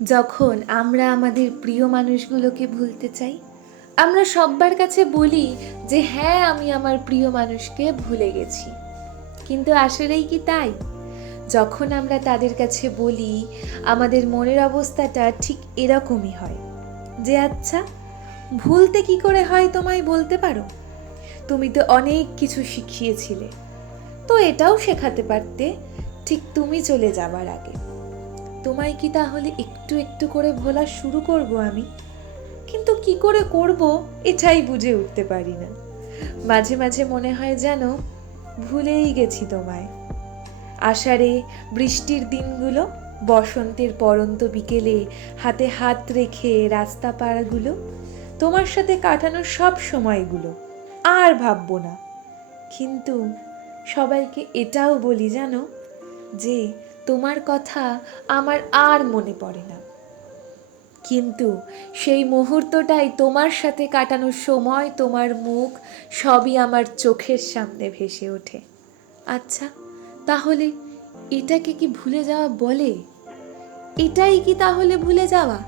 যখন আমরা আমাদের প্রিয় মানুষগুলোকে ভুলতে চাই, আমরা সব্বার কাছে বলি যে হ্যাঁ, আমি আমার প্রিয় মানুষকে ভুলে গেছি। কিন্তু আসলেই কি তাই? যখন আমরা তাদের কাছে বলি, আমাদের মনের অবস্থাটা ঠিক এরকমই হয় যে আচ্ছা, ভুলতে কি করে হয় তোমায় বলতে পারো? তুমি তো অনেক কিছু শিখিয়েছিলে, তো এটাও শেখাতে পারতে ঠিক তুমি চলে যাবার আগে। তোমায় কি তাহলে একটু একটু করে ভোলা শুরু করব আমি? কিন্তু কি করে করব এটাই বুঝে উঠতে পারি না। মাঝে মাঝে মনে হয় যেন ভুলেই গেছি তোমায়। আষাঢ়ে বৃষ্টির দিনগুলো, বসন্তের পড়ন্ত বিকেলে হাতে হাত রেখে রাস্তা পাড়াগুলো, তোমার সাথে কাটানোর সব সময়গুলো আর ভাববো না। কিন্তু সবাইকে এটাও বলি জানো, যে তোমার কথা আমার আর মনে পড়ে না। কিন্তু সেই মুহূর্তটাই তোমার সাথে কাটানোর সময়, তোমার মুখ সবই আমার চোখের সামনে ভেসে ওঠে। আচ্ছা, তাহলে এটাকে কি ভুলে যাওয়া বলে? এটাই কি তাহলে ভুলে যাওয়া?